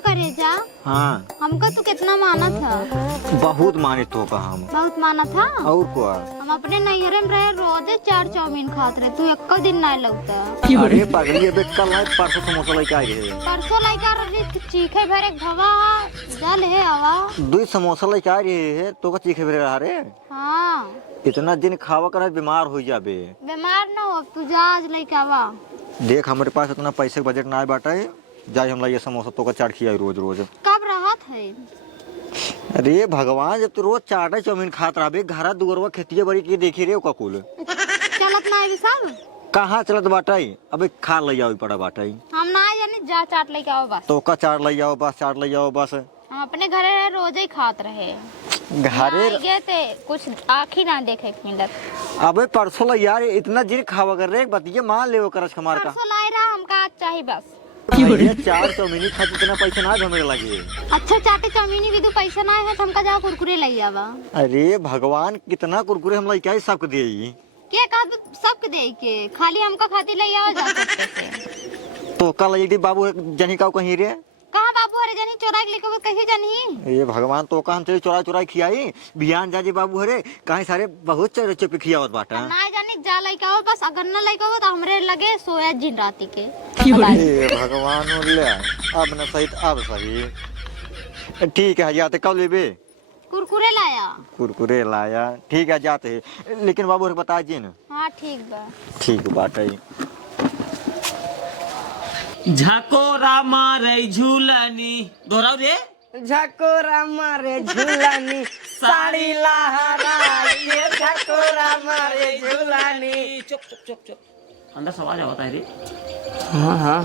करे जा। हाँ हमका तू कितना माना था। बहुत माने तो का हम बहुत माना था। और क्या। हम अपने नैहरे में रहे रोजे 4 चाउमीन खात रहे, तू एक दिन नहीं लगता। अरे पगली अबे कल नहीं परसों समोसा लेके आई है। परसों लेकर रही चीखे भरे भवा जल है आवा। 2 समोसा लेके आई है तो का चीखे भरे रहा रे। हाँ इतना दिन खावा कर बीमार हो जाबे। बीमार न हो तू जा आज लेके आवा। देख हमारे पास इतना पैसे बजट ना बाटा है, जाए हम ये समोसा तो का चाट खिया रोज रोज। कब राहत है। अरे भगवान जब तू रोज चाटा चाउमीन खात रहे घर दुगरवा खेतिया बड़ी की देखी रे का कुल चलत ना है सब। कहाँ चलत बाटाई अबे खा ले जाओ पड़ा बाटाई। हम ना जानी जा चाट लेके आओ बस। तो का चाट ले जाओ बस, चाट ले जाओ बस। हम अपने घरे रोज ही खात रहे। घरे गए थे कुछ आखिर ना देखे मिलत। अबे परसों ला यार इतना दिन खावा कर रे बतिये मान ले करस हमार का। परसों लाए रहा हमका आज चाहिए बस। ये 4 चाउमीन खाती इतना पैसा ना हमें लगे। अच्छा चाटे चाउमीन भी दो पैसा ना है तो हमका जा कुरकुरे ले आवा। अरे भगवान कितना कुरकुरे हम लइका सबके देई के का सबके दे के खाली हमका खातिर ले आवा जा सकते से। तो कल यदि बाबू जनी का कहीं रे कहां बाबू हरे जानी चोरा के लेके वो कहीं जानी। ये भगवान तो का हम तेरे चोरा चोरा खियाई बिहान जाजी बाबू हरे कहीं सारे बहुत चोरे चुप खियावत बाटा। ना जानी जा लेके आओ बस, अगर ना लेके आओ तो हमरे लगे सोया जिन राती के। हे भगवान ले अब ना सही अब सही ठीक है जाते कब लेबे। कुरकुरे लाया। कुरकुरे लाया ठीक है जाते है लेकिन बाबू हरे बता जी ना। हां ठीक बा। ठीक बाटा झकोरा मारे झूलनी दोहराओ रे। झकोरा मारे झूलानी साड़ी लहराए झकोरा मारे झूलानी। चुप चुप चुप चुप अंदर से आवाज आता है रे। हाँ हाँ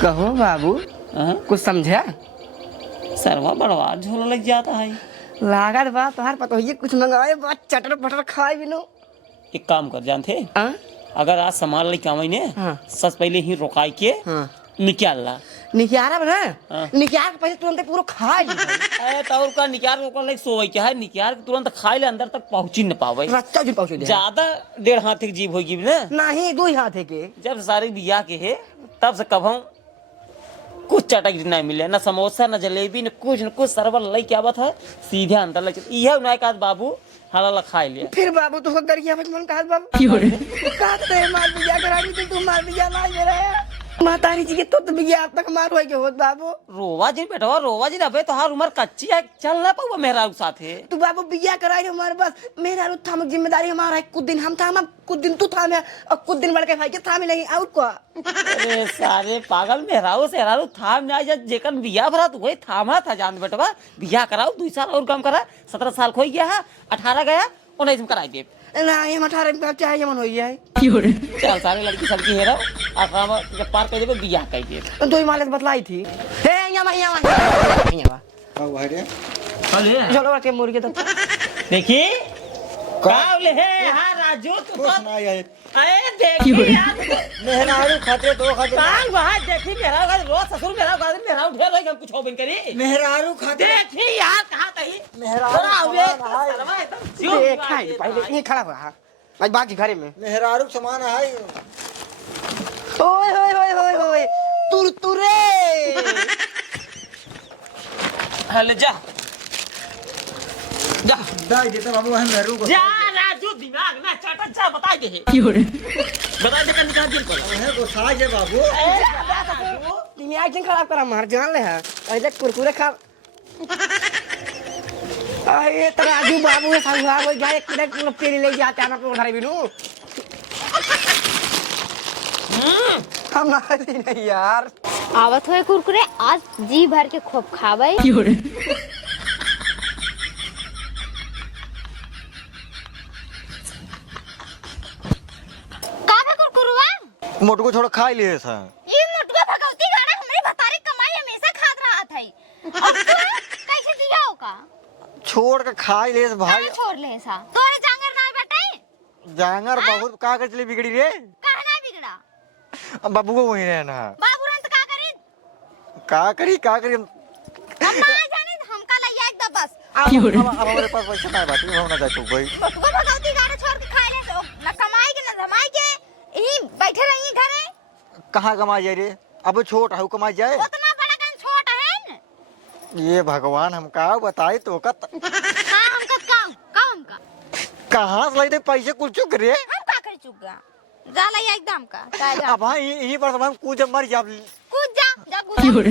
कहो बाबू कुछ समझा। सरवा बड़वा झोला लग जाता है। लागत बा तोहार पता है कुछ मंगाए बा चटर पटर खाए बिनो। एक काम कर जानते हाँ अगर आज सामान लेके आवे ने हाँ। सबसे पहले ही रोकाई के हाँ निकाल ला। निकारा बना हाँ। निकाल के पैसे तुरंत पूरा खा ली। अरे तो का निकाल रोकल लाइक सोवे के है निकाल के तुरंत खाई ले अंदर तक पहुंच ही न पावे। रच्चा जी पहुंचे दे ज्यादा 1.5 हाथ की जीभ होगी ना। नहीं 2 हाथ है के जब सारे बिया के है तब से कब हम कुछ चटक नहीं मिले ना समोसा ना जलेबी न कुछ सरबल लई के आवत है सीधे अंदर लग इहे ना का बाबू हला खाई ले। फिर बाबू तो गरिया में मन कहा बाबू कहते मार बिया कराई तू मार बिया ना मेरा मातारी जी के तो बिया अब तक मार होए के होत बाबू। रोवा जी बेटवा रोवा जी अबे तोहार उम्र कच्ची है चल ना पाऊँ मेहरा साथे। तू बाबू बिया कराई हमारे पास मेरा रू थाम जिम्मेदारी हमारा है। कुछ दिन हम थाम कुछ दिन तू थाम और कुछ दिन बढ़ के भाई के थाम नहीं और क्या। अरे सारे पागल मेहराऊ से हरारू थाम ना जा जेकन बिया भरा तू वही थामा था जान बेटवा बिया कराओ 2 साल और काम करा 17 साल खोई गया है 18 गया 19 कराई दे ना हम 18 में चाहे मन हो जाए। चल सारे लड़की सबकी हेरा और जब पार कर देबे बिया कह दे तो ही मालिक बतलाई थी हे यहाँ बाबू हरे चले चलो के मुर्गे तो देखी कावले है हां राजू तू कुछ ना है अरे देखी यार मेहरारू खाते तो खाते काल वहां देखी मेरा घर रोज ससुर मेरा घर मेरा उठे रही हम कुछ हो बिन करी मेहरारू खाते देखी यार कहां तही मेहरारू ये खाई पहले ये खड़ा हुआ आज बाकी घरे में मेहरारू सामान है। ओए होए होए होए होए तुरतुरे हल जा जा दाई देता बाबू है मेहरारू को जा राजू दिमाग ना चटा चा बता दे बता दे निकाल दिल पर है को साज है बाबू। राजू दिमाग क्यों खराब करा मार जान ले है ऐसे कुरकुरे खा अरे तराजू बाबू संघा वो जाए एक पेरी ले जाते आना पे घरे बिनु हमारी नहीं यार आवत होए कुरकुरे आज जी भर के खूब खावे। मोटू को छोड़ खा लिए था ये मोटुआ भगवती गाना हमारी भतारी कमाई हमेशा खात रहा था। अब तू कैसे दिया होगा छोड़ के खा ले भाई छोड़ ले सा तोरे जांगर ना बेटे जांगर बहुत का कर चली बिगड़ी रे कहां ना बिगड़ा बाबू को वही रहना बाबू रे तो का करी का करी अम्मा जाने हमका लइया एकदम बस अब हमारे पास पैसा नहीं बाकी हम ना जाए तू भाई मोटुआ भगवती गाना छोड़ के खा ले ना कमाई के ना जमाई के यही बैठे रही घरे कहाँ कमाई जाए रे? अब छोट है कमाई जाए। उतना बड़ा कहीं छोट है न। ये भगवान हम का बताए तो का हाँ हमका काम का कहाँ से लाते पैसे कुछ चुक रे? हम का कर चुका जाला या एकदम का काय जा अब हाँ यही पर हम कूद मर जा कूद जा कूद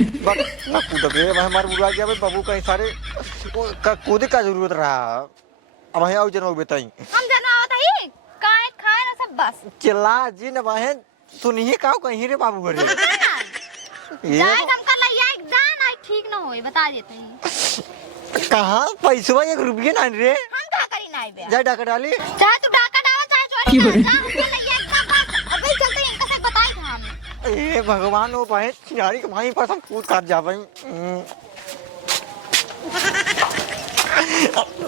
ना कूद रे हमारे बुला गया बाबू कहीं सारे कूदे का जरूरत रहा। अब यहाँ जन बताई हम जना आवत है काय खाए ना सब बस चिल्ला जी न बहन सुनिए का कहीं रे बाबू घरे जाए हम कर लिया एकदम आई ठीक ना होए बता देते हैं। कहाँ पैसा 1 रुपये ना रे? हम का करी ना बे जा डाका डाली चाहे तू डाका डाल चाहे चोरी कर जा हम कर लिया एकदम बस अबे चलते इनका से बताई था हम। ए भगवान वो बहन यारी के भाई पर हम कूद काट जा भाई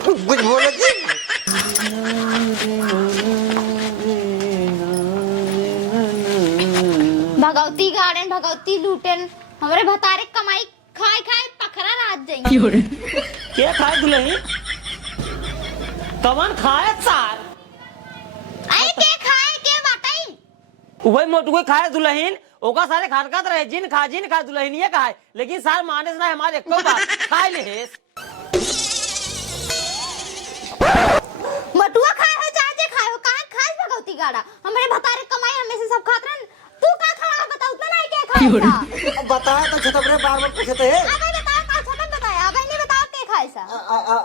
कुछ बोले जी भगवती गार्डन भगवती लूटन हमारे भतारे कमाई खाए खाए पखरा रात जाएंगे। क्या खाए दुल्हन? कवन खाए सार? आई के खाए के बताई वही मोटू खाए दुल्हन ओका सारे खानकात रहे जिन खा दुल्हन ये खाए लेकिन सार माने से ना हमारे एको बात खाए ले मटुआ खाए हो चाहे खाए हो काहे खाए भगवती गाड़ा हमारे भतारे कमाई हमें से सब खात रहन तू का खड़ा बता उतना नहीं क्या खाए बता तो छतबरे बार-बार पूछते हैं। अब बता का छोटा बताया अब नहीं बता के खाए सा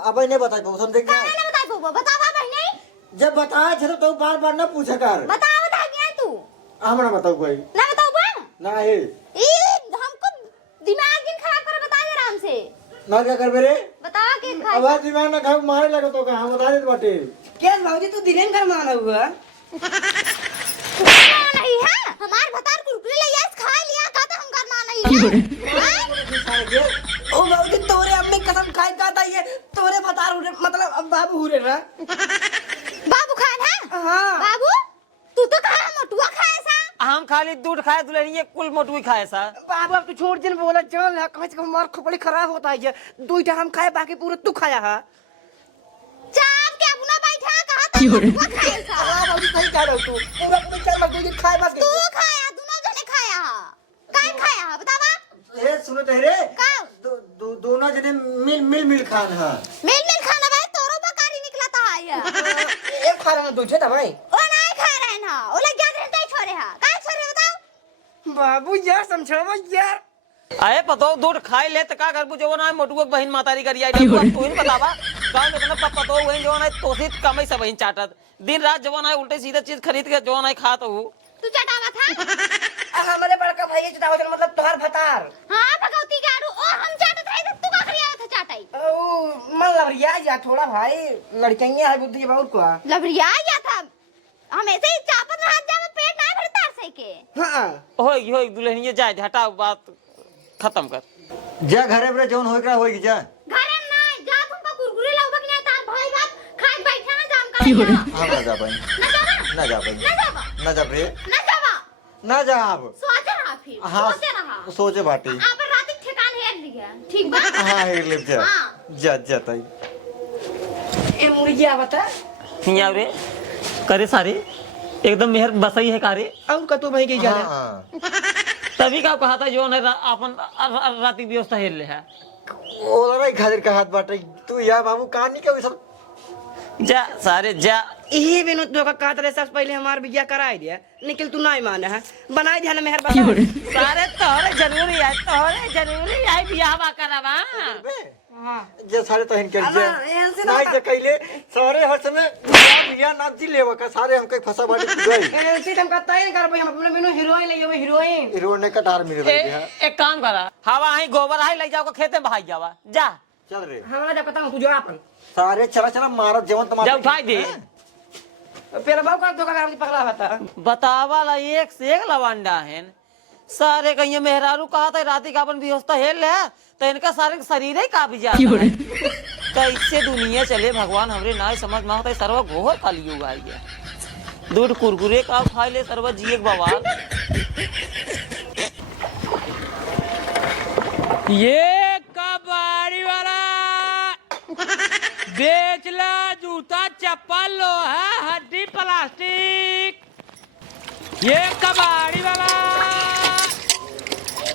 अब नहीं बताई तो हम देख काहे ना बता बो बतावा बहनी जब बताया छे तो बार-बार ना पूछा कर बता बता क्या तू हमरा बताओ कोई ना बताओ बा ना है ई हमको दिमाग दिन खराब कर बता दे आराम से ना क्या कर मेरे बता के खाए अब दिमाग ना खाओ मारे लगे तो कहां बता दे बाटे क्या भाजी तू दिलेन कर माना हुआ नहीं है हमार भतार कुरकुरे ले यस खा लिया का तो हम करना नहीं है ओ भाजी तोरे अम्मे कसम खाए का था ये तोरे भतार उरे मतलब अब बाबू हुरे ना बाबू खान है हां बाबू तू तो कहा मोटुआ खाए सा हम खाली दूध खाए दुल्हन ये कुल मोटू खाए सा बाबू अब तू छोड़ दिन बोला चल कम से कम मार खोपड़ी खराब होता है ये 2 हम खाए बाकी पूरा तू खाया है चाप के अपना बैठा कहा तो मोटुआ खाए सा भाजी सही कह रहा तू पूरा पूरा चल मत 2 दिन खाए बस तू खाया दोनों जने खाया काहे खाया बतावा ए सुनो तेरे का दोनों जने मिल खान हां मिल खाना भाई तोरो बकारी निकला था ये एक खा रहा दो छे भाई ओ नहीं खा रहे ना ओ लग गया रहता ही छोरे हा काहे छोरे बताओ बाबू यार समझाओ यार अरे पतो दूध खाए ले त का करबू जो ना मोटू बहन मातारी करी आई तू ही बतावा गांव में इतना पतो हुए जो ना तोसी कमाई सब बहन चाटत दिन रात जवान है उल्टे सीधा चीज खरीद के जो ना खात हूं तू चटावा था हमारे बड़का भाई चटावा था मतलब तोहार भतार हां भगवती गाड़ू ओ हम चाटत रहे तू का खरिया था चाटाई ओ मन लबरिया जा थोड़ा भाई लड़कियां है बुद्धि बहुत को लबरिया या था हम ऐसे ही चापत रहा जा में पेट ना भरता से के हां होई दुल्हन ये जाए हटाओ बात खत्म कर जा घरे में जोन होई का होई जा घरे में ना जा तुमको कुरकुरे लाऊबा कि ना तार भाई बाप खाए बैठा ना जाम कर हां ना जा भाई ना जा भाई ना जावा ना जा रे ना जावा ना जा अब सोच रहा फिर हाँ सोच रहा सोचे बाटी आप रात ठिकान है लिया ठीक बा हाँ ले जा हाँ। जा ताई ए मुर्गिया बता हिया रे करे सारे एकदम मेहर बसई है कारे और का तो भाई के जा हां तभी का कहा था जो ना अपन राती व्यवस्था हेल ले है ओला रे खातिर का हाथ बाटे तू या बाबू कहानी का सब जा सारे जा यही बिनु तो का कहत रहे सबसे पहले हमार बिया कराई दिया निकल तू नहीं माने है बनाई दिया ना मेहर बता सारे तोहरे जरूरी है बियाह करवा हां जे सारे तो हिन कर जे ऐसे नहीं तो कइले सारे हर समय बिया नाम जी लेवा का सारे हमके फसा बाटी गई ऐसे हम कहता है कर भाई हम अपने बिनु हीरोइन ले जाओ हीरोइन हीरोइन ने कटार मिल रही है एक काम करा हवा ही गोबर ही ले जाओ खेते में भाई जावा जा चल रे हमरा जब पता तुझे अपन सारे चला मारत जवन तुम्हारे जा उठाई दे पेरा बाबू का धोखा हम पगला होता बतावा ला एक से एक लवांडा है सारे कहीं मेहरारू कहा था राती का अपन व्यवस्था हेल है तो इनका सारे शरीर ही काफी जाता है कैसे दुनिया चले भगवान हमरे ना समझ में होता है सर्व घोर कलयुग आ गया दूध कुरकुरे का खाई ले सर्व जी एक बवाल ये कबाड़ी वाला बेचला जूता चप्पल लोहा हड्डी प्लास्टिक ये कबाड़ी वाला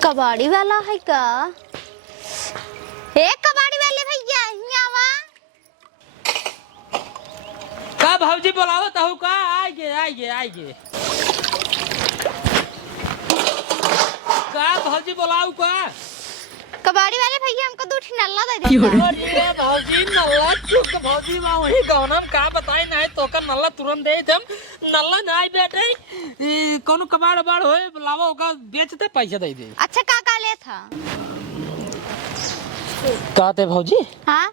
कबाड़ी वाला है का? एक कबाड़ी वाले भैया यहाँ वा। का भाजी बोलाओ तो का आइए का भाजी बोलाओ का? कबाड़ी वाले भैया हमको 2 नल्ला दे दे। अरे भाजी नल्ला चुप भाजी मां वही गौनम का बताई नहीं तो का नल्ला तुरंत दे दम। नल्ला नहीं बेटे कोनो कबाड़ बाड़ होए लावा का बेचते पैसा दे दे। अच्छा का ले था? काते भाजी हाँ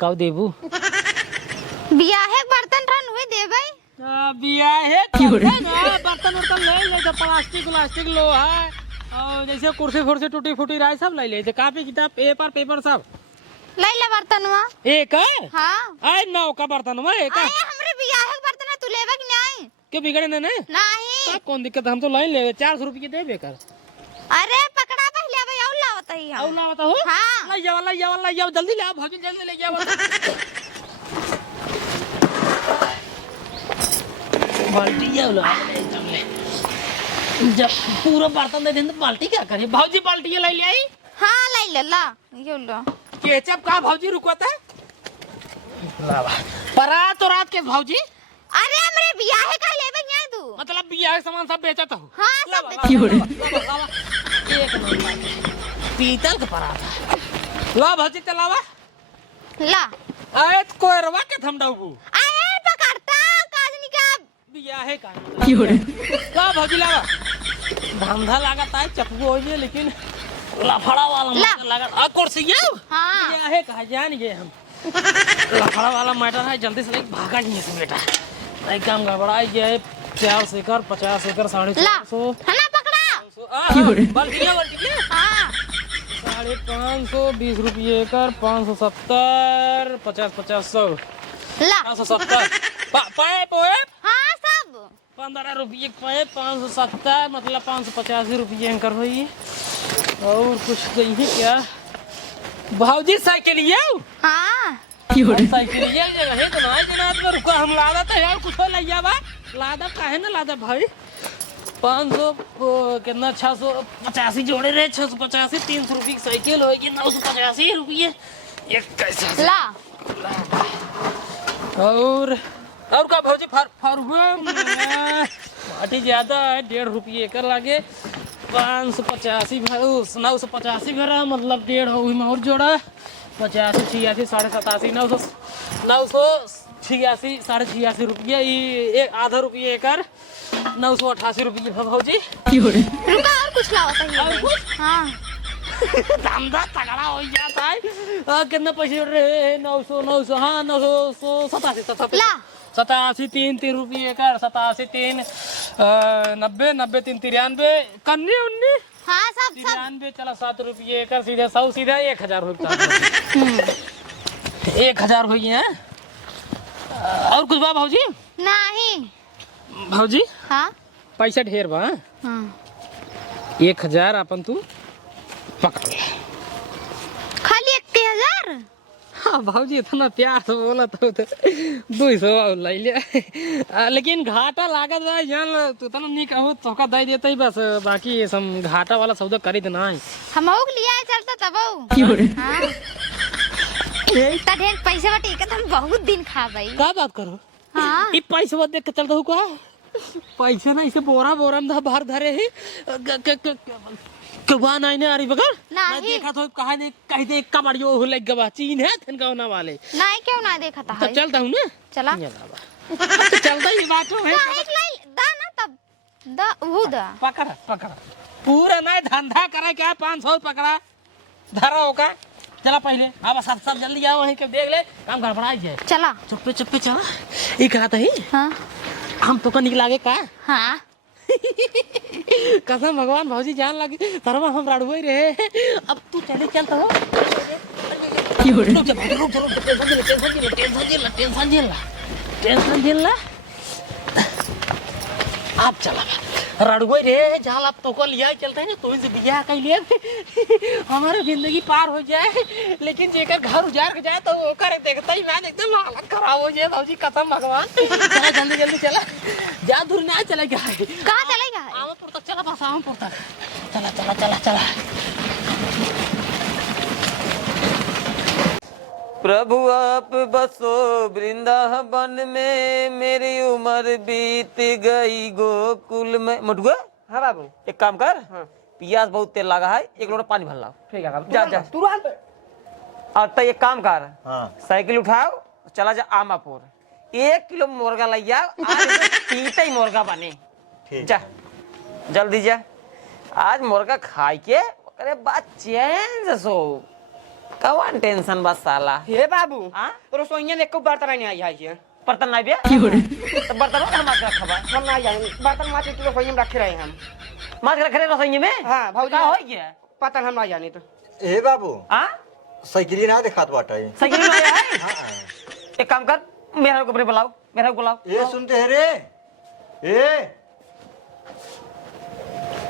का देबू? बियाहे बर्तन रन हुए दे भाई। बिया है बर्तन वर्तन ले प्लास्टिक लोहा और जैसे कुर्सी टूटी फूटी रहा सब ले ले कापी किताब पेपर सब ले ले बर्तन वा। एक है हाँ आए नौ का बर्तन में एक है। हमरे बियाहे बर्तन है, तू लेबे कि नहीं? क्यों बिगड़े ना नहीं कौन दिक्कत हम तो लाइन ले 400 रुपये दे बेकर। अरे पकड़ा पहले भाई और लावत ही हम। और ना बताओ हाँ ले जाओ जल्दी ले आओ भाभी जल्दी ले जाओ। बाल्टी जाओ लो जब पूरा बर्तन दे दें तो बाल्टी क्या करे भाजी? बाल्टी ले ले आई। हाँ ले ला ये लो केचप का भाजी रुकता है परा तो रात के भाजी। अरे हमरे बियाहे का लेबे नहीं तू? मतलब बियाह के सामान सब बेचता हूँ। हाँ सब एक पीतल का पराठा ला भाजी चलावा ला। आए तो कोयरवा के थम डाऊ अरे पकड़ता काजनी का बियाह का ला भाजी लावा। धंधा लागत है चप्पू हो गए लेकिन लफड़ा वाला लगा कुर्सी हाँ बियाह का जान गए हम। लफड़ा वाला मैटर है जल्दी से भागा नहीं है बेटा। एक काम गड़बड़ा गया 4 एकड़ 50 एकड़ 450 है ना पकड़ा। बल्टिया हाँ 550 20 रुपये एकड़ 570 50 100 ला 570 पाइप हाँ सब 15 रुपये पाइप 570 मतलब 585 रुपये एंकर हुई। और कुछ नहीं क्या भाजी साइकिल हाँ साइकिल जगह तो ना जनाब में रुका हम लादा तो यार कुछ ले जावा लादा काहे ना लादा भाई 500 कितना 685 जोड़े रहे 685 300 रुपये की साइकिल होगी 985 रुपये एक कैसा ला। और का भाजी फर हुए माटी ज्यादा है 1.5 रुपये एकड़ लागे 585 985 घर मतलब 1.5 और जोड़ा 85 86 87 986 86 रुपये ये आधा रुपये एकड़ 988 रुपये भाजी। रुका और कुछ लाओ तो हाँ धंधा तगड़ा हो जाता है। कितने पैसे जोड़ रहे 900 हाँ 987 ला 87 3 रुपये एकड़ 87 3 90 90 3 93 कन्नी 19 हाँ सब 93 चला 7 रुपये एकड़ सीधे 100 सीधा 1000 होता 1000 हो गए हैं। और कुछ बा भाजी? नहीं भाजी हाँ पैसा ढेर बा हाँ 1000 अपन तू पकड़ ले खाली 1000। हाँ भाजी इतना प्यार से बोला तो 200 ले ले लेकिन घाटा लागत है जान तू तना नहीं कहू तो का दे देते ही बस बाकी ये सब घाटा वाला सौदा करी देना है हम लोग लिया है चलता तब हाँ ता ढेर पैसे बटे के हम बहुत दिन खा भाई। क्या बात करो हाँ ये पैसा देख के चलता हूँ का पैसे ना इसे बोरा में बाहर धरे है कबा नहीं ने अरे बगर ना देखा तो कहा ने कह दे कबाड़ियो हो लग गवा चीन है थन गावना वाले नहीं क्यों ना देखा था तो चलता हूँ ना चला चलता ही बात है एक लाई दा ना तब दा वो दा पकड़ा पूरा नहीं धंधा करे क्या 500 पकड़ा धरा होगा चला पहले अब सब जल्दी आओ वहीं के देख ले काम गड़बड़ा जाए चला चुप्पे चला ये कहा था ही हाँ हम तो का निकला का हाँ कसम भगवान भाजी जान लगी तरवा हम राड़ुए रहे अब तू चले चलता हो टेंशन झेल आप चला रड़गोई रे जाल आप तो को लिया चलते हैं ना तो से बियाह कर लिए हमारी जिंदगी पार हो जाए लेकिन जेकर घर उजाड़ के जाए तो वो करे देखता ही मैं एकदम हालत खराब हो जाए भौजी कसम भगवान चला जल्दी जल्दी चला जा दूर ना चला गया है कहाँ चलेगा आमपुर तक चला बस आमपुर तक चला चला चला चला प्रभु आप बसो वृंदावन में, मेरी उम्र बीत गई गोकुल में। मटुआ हाँ बाबू एक काम कर, पियास बहुत तेल लगा है, एक लोटा पानी भर लाओ। ठीक है बाबू जा जा तुरंत। और तो एक काम कर, हाँ साइकिल उठाओ चला जा आमापुर, 1 किलो मुर्गा लिया, आज पीते ही मुर्गा बने। ठीक जा जल्दी जा, आज मुर्गा खाई के अरे बात चैन से सो, कौन टेंशन बस साला। हे बाबू हाँ? रसोइया लेके बर्तन नहीं आई है। बर्तन नहीं बिया तो बर्तन में माछ रखा बा, हम नहीं जाएंगे बर्तन माछ तो रसोई में रखे रहे हम। माछ रखे रहे रसोई में। हाँ भाऊजी का हो गया पता हम नहीं जाने तो। ए बाबू हां साइकिल ना दिखात बाटे। साइकिल में आया है। हाँ एक काम कर, मेरा को बुलाओ, मेरा को बुलाओ। ये सुनते है रे ए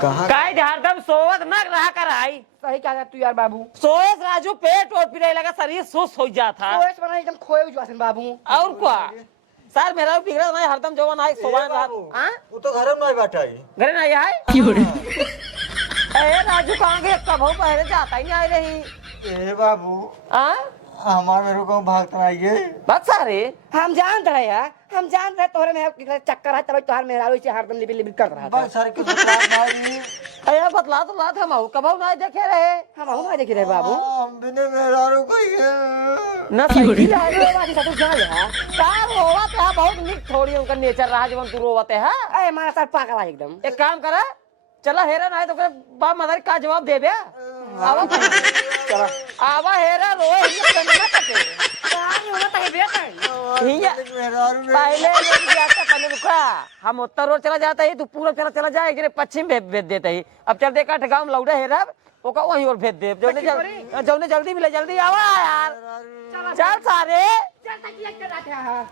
कहाँ काय हरदम सोवत न रहा कर आई, सही कहा तू यार बाबू। सोए राजू पेट और पिराई लगा, शरीर सुस्त हो जाता। ओएस बना एकदम खोए हुआ बाबू। और क्या सर मेरा बिगड़ा नहीं, हरदम जवान आई सोवान रात। हां वो तो घर में नहीं बैठा है। घरे नहीं आए। ए राजू कहां गए, कब हो पहले जाता ही नहीं आ रही। ए बाबू हां हमारे मेरे को भागता आइए। बात सारे हम जान रहे हैं, हम जान रहे तोरे में चक्कर है, चलो तोहर मेरा वैसे हरदम लिबिल लिबिल कर रहा था। बस सर के मारी अरे बतला तो ला था हम कब नहीं देखे रहे। हम हूं ना देख रहे बाबू। हम बिना मेहरारू कोई न साइकिल है रे बाकी सब जा है का रोवत है, बहुत निक थोड़ी उनका नेचर रहा जवन तू रोवत है। ए हमारा सर पागल है एकदम। एक काम करा, चला हेरा ना है तो बाप मदर का जवाब दे बे। आवा चला आवा हेरा रोए हिया ना कटे यार होना तो बेटा हिया मेहरारू पहले नहीं जाता, पहले रुका हम उत्तर रोड चला जाता है, तू पूरा चला जा, एक पश्चिम भेज देता है। अब चल देखा गांव में लौड़ा हेरा ओका वहीं और भेज दे, जो जल्दी मिले जल्दी आवा यार, चल सारे चल तक ये कर रहा था।